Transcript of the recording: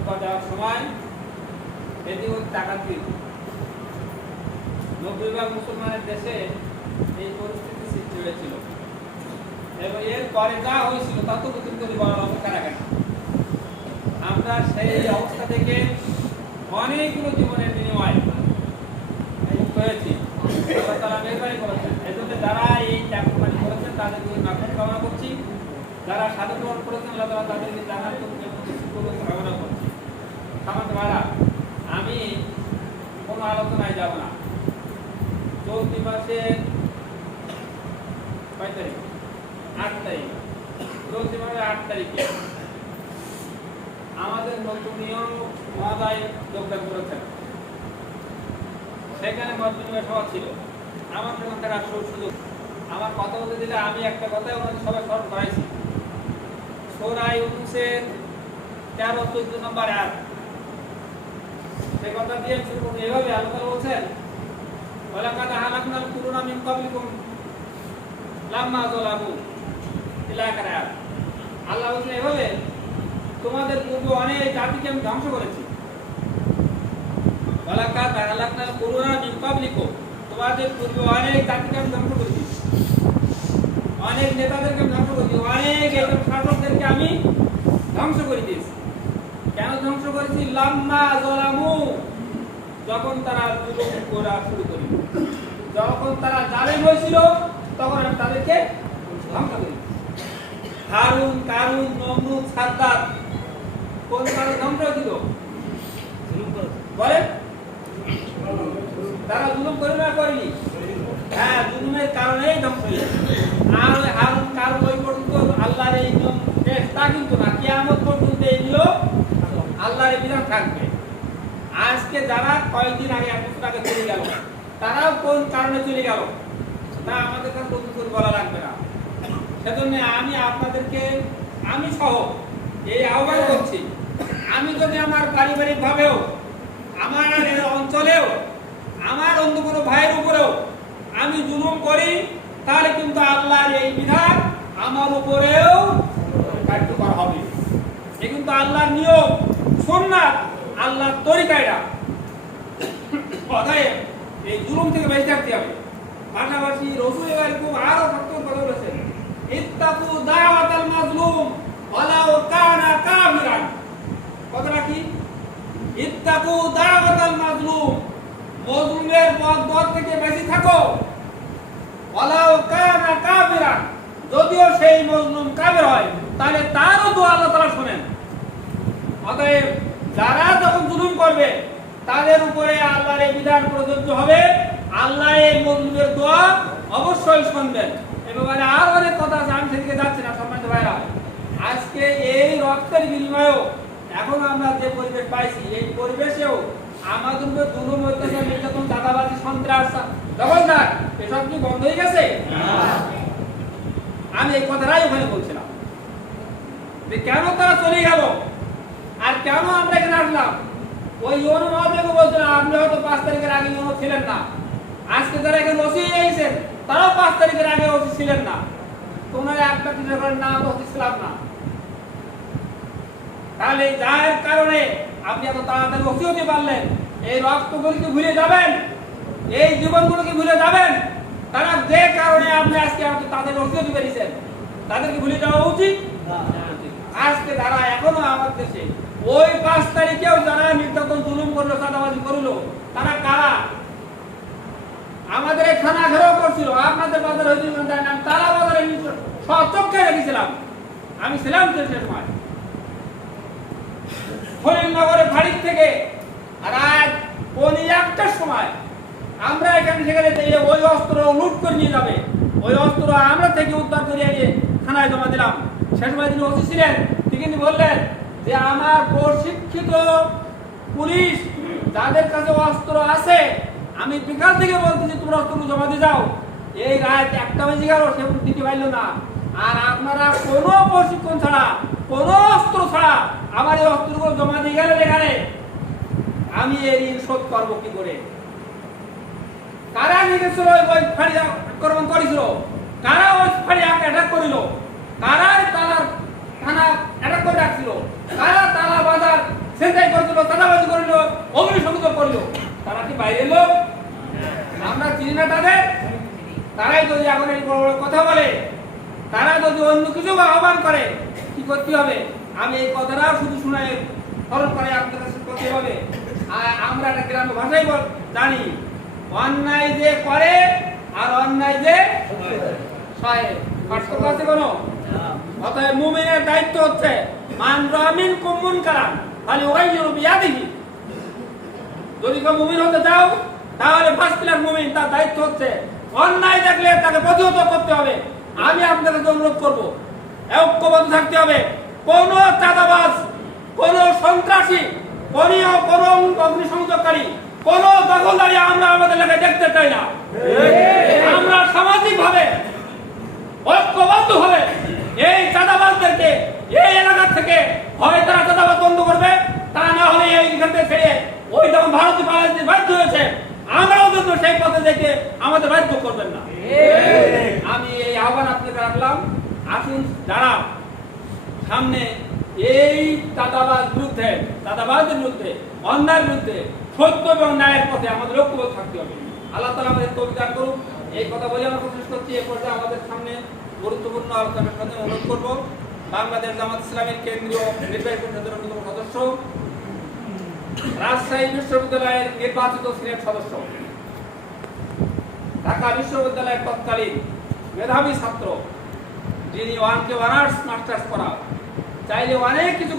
ইস্তফা দেওয়ার সময় এদিকে টাকা দিল। 90 মুসলমানের দেশে এই পরিস্থিতি সৃষ্টি হয়েছিল এবং এর পরে যা হয়েছিল তা তো নতুন করে বলা হবে কারাগারে। আমরা সেই অবস্থা থেকে অনেকগুলো জীবনের বিনিময় মুক্ত হয়েছি। আল্লাহ তাআলা মেহরবানি করেছেন। এজন্য যারা এই ত্যাগবাণী করেছেন তাদের জন্য মাগফিরাত কামনা করছি। যারা সাধু গ্রহণ করেছেন আল্লাহ তাআলা তাদেরকে জান্নাতুল ফিরদাউস কামনা করছি। সামান্য ভাড়া আমি কোনো আলোচনায় যাব না। চলতি মাসের 8 তারিখ 8 তারিখে আমাদের নতুনীয় মহোদয় যোগদান করেছেন। সেখানে মতবিনিময় সভা ছিল। আমার সেখান থেকে সুযোগ আমার কথা বলতে দিলে আমি একটা কথাই ওনাদের সবাই স্মরণ করাইছি। সূরা ইউনূসের 13-14 নম্বর আয়াত, সে কথা দিয়ে শুরু করুন। এভাবে আল্লাহ বলছেন, ওয়ালাকাদ হালাকনাল কুরুনা মিন ক্বাবলিকুম লাম্মা যালামু ইলা আয়াত। আল্লাহ বলছেন এভাবে তোমাদের পূর্বে অনেক জাতিকে আমি ধ্বংস করেছি। ওয়ালাকাদ হালাকনাল কুরুনা মিন ক্বাবলিকুম, তোমাদের পূর্বে অনেক জাতিকে আমি ধ্বংস করেছি, অনেক নেতাদেরকে আমি ধ্বংস করেছি, অনেক শাসকদেরকে আমি ধ্বংস করে দিয়েছি। কেন ধ্বংস করেছি? লাম্মা যালামু, যখন তারা জুলুম করা শুরু করে, যখন তারা জালেম হয়েছিল তখন আমি তাদেরকে ধ্বংস করি। হারুন, কারুন, নমরুদ, সাদ্দাত কোন কারণে ধ্বংস হয়েছিল? বলেন, তারা জুলুম করে না করেনি? হ্যাঁ, জুলুমের কারণেই ধ্বংস হয়েছে। আর হারুন, কারুন ওই পর্যন্ত আল্লাহর এই নিয়ম শেষ তা কিন্তু না, কিয়ামত পর্যন্ত এইগুলো আল্লাহর বিধান থাকবে। আজকে যারা কয়েকদিন আগে 1 বছর আগে চলে গেল, তারাও কোন কারণে চলে গেল তা আমাদের কাছে নতুন করে বলা লাগবে না। সেজন্য আমি আপনাদেরকে, আমি সহ এই আহ্বান করছি, আমি যদি আমার পারিবারিক ভাবেও, আমার অঞ্চলেও, আমার অন্য কোনো ভাইয়ের উপরেও আমি জুলুম করি, তাহলে কিন্তু আল্লাহর এই বিধান আমার উপরেও কার্যকর হবে। এ কিন্তু আল্লাহর নিয়ম, সুন্নাত, আল্লাহর তরিকা। এটা অতএব এই জুলুম থেকে বেঁচে থাকতে হবে। পাশাপাশি রাসূল খুব আরো শক্ত কথা বলেছেন, ইত্তাকু দাওয়াতাল মাজলুম ওয়ালাউ কানা কাফিরান। কথাটা কি? ইত্তাকু দাওয়াতাল মাজলুম, মজলুমের পথ থেকে বেঁচে থাকো। ওয়ালাউ কানা কাফিরান, যদিও সেই মজলুম কাফের হয় তাহলে তারও দোয়া আল্লাহ তাআলা শুনেন। অতএব যারা যখন জুলুম করবে তাদের উপরে আল্লাহর এই বিধান প্রযোজ্য হবে। আল্লাহ এই মজলুমের দোয়া অবশ্যই শুনবেন। এ ব্যাপারে আর অনেক কথা আছে, আমি সেদিকে যাচ্ছি না। সম্মানিত ভাইরা, আজকে এই রক্তের বিনিময়েও এখন আমরা যে পরিবেশ পাইছি, এই পরিবেশেও আমাদের উপরে জুলুম, অত্যাচার, নির্যাতন, চাঁদাবাজি, সন্ত্রাস, দখলদার এসব কি বন্ধ হয়ে গেছে? আমি এই কথাটাই ওখানে বলছিলাম যে কেন তারা চলে গেল আর কেন আমরা এখানে আসলাম। ওই ইউনো মহোদয়কে বলছিলাম, আপনি হয়তো 5 তারিখের আগে ইউনো ছিলেন না। আজকে যারা এখানে ওসি এসেছেন তারাও 5 তারিখের আগে ওসি ছিলেন না। তোমরা একটা কিছু না ওসি ছিলাম না। তাহলে যার কারণে আপনি এত তাড়াতাড়ি ওসি হতে পারলেন, এই রক্তগুলিকে ভুলে যাবেন, এই জীবনগুলোকে ভুলে যাবেন। তারা যে কারণে আপনি আজকে তাদের ওসি হতে পেরেছেন, তাদেরকে ভুলে যাওয়া উচিত। আজকে যারা এখনো আমার দেশে ওই 5 তারিখেও যারা নির্যাতন, জুলুম করলো, চাঁদাবাজি করলো, তারা কারা? আমাদের এই থানা ঘেরাও করছিল, আপনাদের বাজার হয়েছিল, তারা বাজারে সচক্ষে রেখেছিলাম। আমি ছিলাম সে সময় ফরিদনগরের বাড়ির থেকে রাত 1টার সময় আমরা এখানে সেখানে ওই অস্ত্র লুট করে নিয়ে যাবে, ওই অস্ত্র আমরা থেকে উদ্ধার করে এনে থানায় জমা দিলাম। সে সময় তিনি ওসি ছিলেন, তিনি বললেন যে আমার প্রশিক্ষিত পুলিশ যাদের কাছে অস্ত্র আছে, আমি বিকাল থেকে বলতেছি তোমরা অস্ত্র জমা দিয়ে যাও। এই রাত 1টা বেজে গেল, সে দিতে পারল না। আর আপনারা কোনো প্রশিক্ষণ ছাড়া, কোনো অস্ত্র ছাড়া আমার এই অস্ত্রগুলো জমা দিয়ে গেলেন এখানে, আমি এই ঋণ শোধ করবো কি করে? কারা নিয়েছিল ওই ফাঁড়ি আক্রমণ করেছিল? কারা ওই ফাঁড়ি অ্যাটাক করিল? কারা তালার থানা অ্যাটাক করে রাখছিল? কারা তালা বাজার বাইরের লোক? আমরা চিনি না তাদের? তারাই যদি এখন এই বড় বড় কথা বলে, তারা যদি অন্য কিছু আহ্বান করে, কি করতে হবে? আমি এই কথাটা শুধু শুনে স্মরণ করে আপনাদের কাছে করতে হবে। আমরা একটা গ্রাম্য ভাষায় জানি, অন্যায় যে করে আর অন্যায় যে সহে। পার্থক্য আছে কোনো? অতএব মুমিনের দায়িত্ব হচ্ছে মান রামিন কুমুন কারাম খালি ওয়াইয়ুরু বিয়াদিহি। যদি কেউ মুমিন হতে চাও তাহলে ফার্স্ট ক্লাস মুমিন, তার দায়িত্ব হচ্ছে অন্যায় দেখলে তাকে প্রতিহত করতে হবে। আমি আপনাদের অনুরোধ করবো ঐক্যবদ্ধ থাকতে হবে। কোন চাঁদাবাজ, কোন সন্ত্রাসী, কোন অগ্নিসংযোগকারী, কোন দখলদারি আমরা আমাদের এলাকায় দেখতে চাই না। আমরা সামাজিক ভাবে ঐক্যবদ্ধ হবে এই চাঁদাবাজদেরকে এই এলাকা থেকে হয় তারা চাঁদাবাজ বন্ধ করবে, তা না হলে এইখান থেকে ছেড়ে ওই যখন ভারতে পালাতে বাধ্য হয়েছে, আমরাও কিন্তু সেই পথে দেখে আমাদের বাধ্য করবেন না। আমি এই আহ্বান আপনাকে রাখলাম। আসুন যারা সামনে এই চাঁদাবাজদের বিরুদ্ধে, অন্যায়ের বিরুদ্ধে সত্য এবং ন্যায়ের পথে আমাদের ঐক্যবদ্ধ থাকতে হবে। আল্লাহ তাআলা আমাদের তৌফিক দান করুন। এই কথা বলে আমরা কোশিশ করছি এই পর্যায়ে আমাদের সামনে গুরুত্বপূর্ণ আলোচনার জন্য অনুরোধ করব বাংলাদেশ জামাত ইসলামীর কেন্দ্রীয় নির্বাহী পরিষদের অন্যতম সদস্য, রাজশাহী বিশ্ববিদ্যালয়ের নির্বাচিত সিনেট সদস্য, ঢাকা বিশ্ববিদ্যালয়ের তৎকালীন মেধাবী ছাত্র, যিনি অনার্স মাস্টার্স করা, চাইলে অনেক কিছু